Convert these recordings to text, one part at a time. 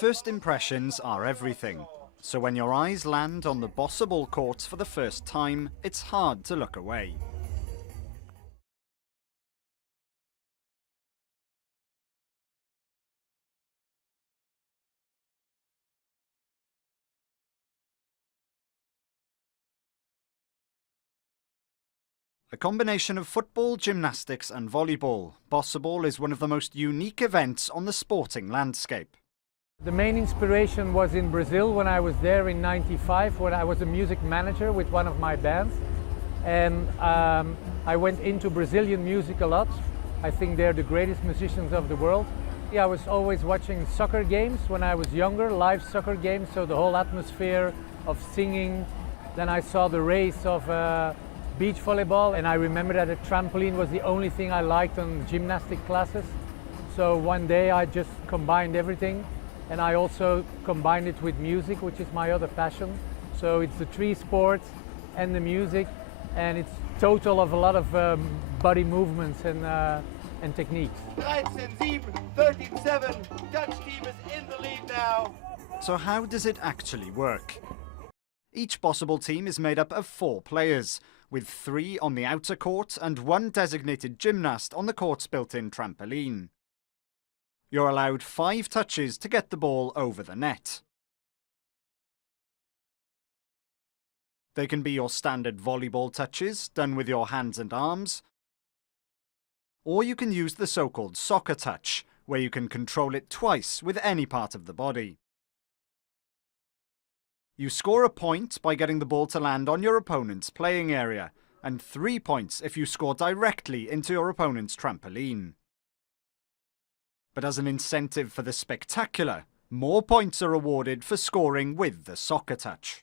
First impressions are everything. So when your eyes land on the Bossaball courts for the first time, it's hard to look away. A combination of football, gymnastics and volleyball, Bossaball is one of the most unique events on the sporting landscape. The main inspiration was in Brazil when I was there in '95, when I was a music manager with one of my bands. And I went into Brazilian music a lot. I think they're the greatest musicians of the world. I was always watching soccer games when I was younger, live soccer games, so the whole atmosphere of singing. Then I saw the race of beach volleyball, and I remember that a trampoline was the only thing I liked on gymnastic classes. So one day I just combined everything, and I also combined it with music, which is my other passion. So it's the three sports and the music, and it's total of a lot of body movements and techniques. 13-7, 13-7, Dutch team is in the lead now. So how does it actually work? Each Bossaball team is made up of 4 players, with 3 on the outer court and 1 designated gymnast on the court's built-in trampoline. You're allowed 5 touches to get the ball over the net. They can be your standard volleyball touches, done with your hands and arms, or you can use the so-called soccer touch, where you can control it twice with any part of the body. You score a point by getting the ball to land on your opponent's playing area, and 3 points if you score directly into your opponent's trampoline. But as an incentive for the spectacular, more points are awarded for scoring with the soccer touch.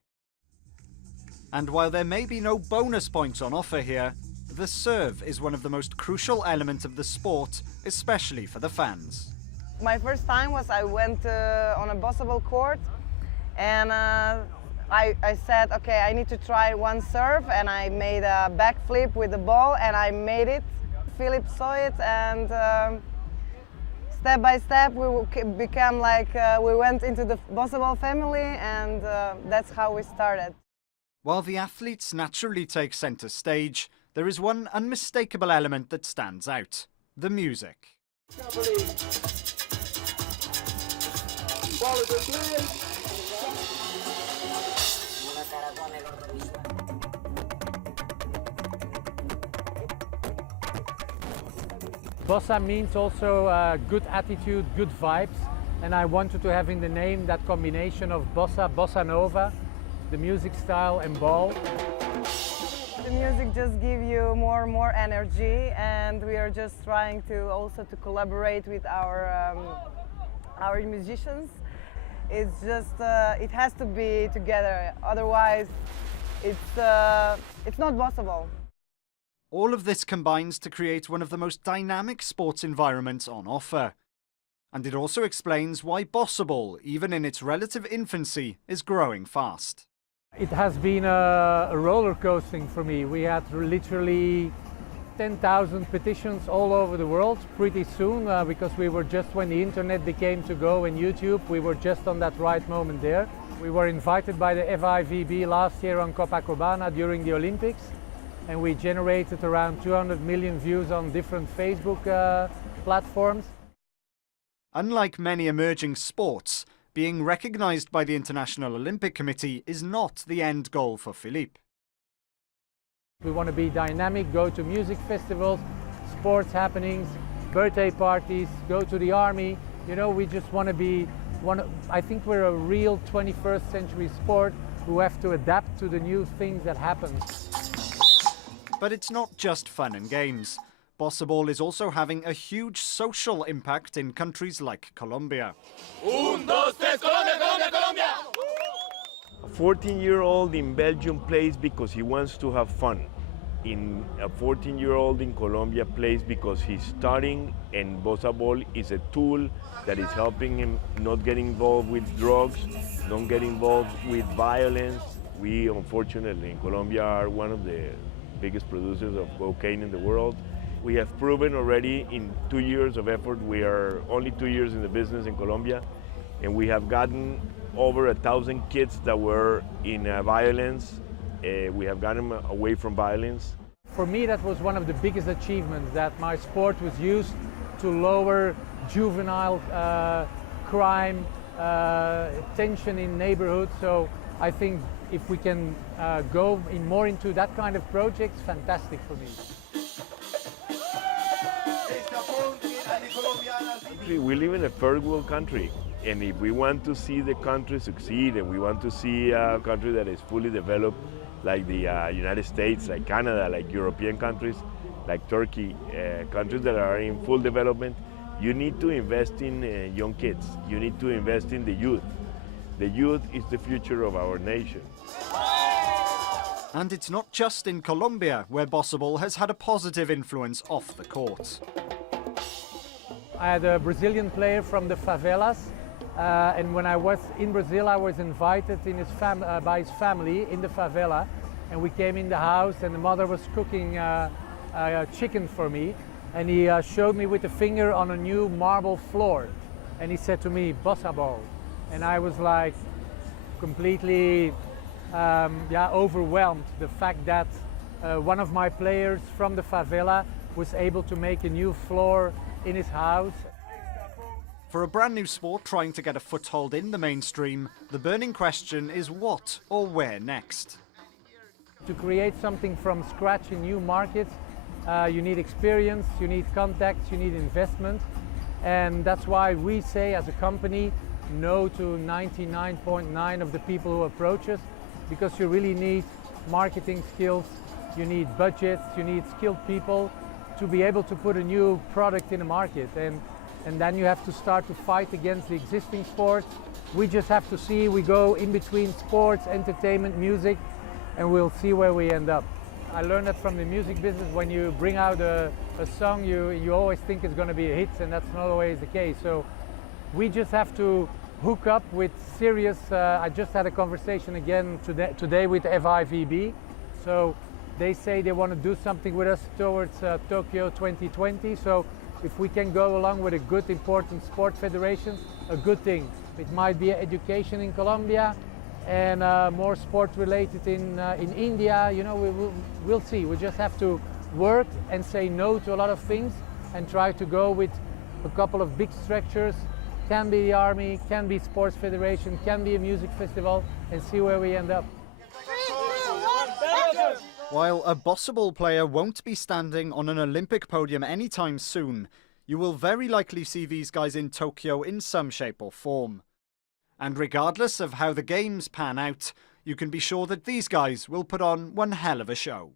And while there may be no bonus points on offer here, the serve is one of the most crucial elements of the sport, especially for the fans. My first time was I went on a Bossaball court, and I said, okay, I need to try one serve, and I made a backflip with the ball, and I made it. Philip saw it, and step by step we became like, we went into the Bossaball family, and that's how we started. While the athletes naturally take centre stage, there is one unmistakable element that stands out: the music. Bossa means also good attitude, good vibes, and I wanted to have in the name that combination of bossa, bossa nova, the music style and ball. The music just gives you more energy, and we are just trying to also to collaborate with our musicians. It's just it has to be together, otherwise it's not Bossaball. All of this combines to create one of the most dynamic sports environments on offer. And it also explains why Bossaball, even in its relative infancy, is growing fast. It has been a roller coasting for me. We had literally 10,000 petitions all over the world pretty soon, because we were just, when the internet became to go and YouTube, we were just on that right moment there. We were invited by the FIVB last year on Copacabana during the Olympics, and we generated around 200 million views on different Facebook platforms. Unlike many emerging sports, being recognised by the International Olympic Committee is not the end goal for Philippe. We want to be dynamic, go to music festivals, sports happenings, birthday parties, go to the army. You know, we just want to be I think we're a real 21st century sport who have to adapt to the new things that happen. But it's not just fun and games. Bossaball is also having a huge social impact in countries like Colombia. Un, dos, tres, Colombia, Colombia, Colombia! A 14-year-old in Belgium plays because he wants to have fun. A 14-year-old in Colombia plays because he's studying, and Bossaball is a tool that is helping him not get involved with drugs, don't get involved with violence. We, unfortunately, in Colombia are one of the biggest producers of cocaine in the world, We have proven already in 2 years of effort, we are only 2 years in the business in Colombia, and we have gotten over 1,000 kids that were in violence. We have gotten them away from violence. For me, that was one of the biggest achievements, that my sport was used to lower juvenile crime, tension in neighborhoods. So I think if we can go more into that kind of projects, fantastic for me. We live in a third world country, and if we want to see the country succeed, and we want to see a country that is fully developed, like the United States, like Canada, like European countries, like Turkey, countries that are in full development, you need to invest in young kids. You need to invest in the youth. The youth is the future of our nation. And it's not just in Colombia where Bossaball has had a positive influence off the court. I had a Brazilian player from the favelas, and when I was in Brazil, I was invited in by his family in the favela, and we came in the house, and the mother was cooking chicken for me, and he showed me with a finger on a new marble floor, and he said to me, "Bossaball," and I was like completely overwhelmed. The fact that one of my players from the favela was able to make a new floor in his house. For a brand new sport trying to get a foothold in the mainstream, the burning question is what or where next? To create something from scratch in new markets, you need experience, you need contacts, you need investment, and that's why we say as a company no to 99.9% of the people who approach us, because you really need marketing skills, you need budgets, you need skilled people to be able to put a new product in the market, and then you have to start to fight against the existing sports. We just have to see, we go in between sports, entertainment, music, and we'll see where we end up. I learned that from the music business. When you bring out a song, you always think it's going to be a hit, and that's not always the case. So we just have to hook up with serious, I just had a conversation again today with FIVB. So they say they want to do something with us towards Tokyo 2020. So if we can go along with a good, important sport federation, a good thing. It might be education in Colombia and more sport related in India. You know, we'll see. We just have to work and say no to a lot of things and try to go with a couple of big structures. Can be the army, can be sports federation, can be a music festival, and see where we end up. While a Bossaball player won't be standing on an Olympic podium anytime soon, you will very likely see these guys in Tokyo in some shape or form. And regardless of how the games pan out, you can be sure that these guys will put on one hell of a show.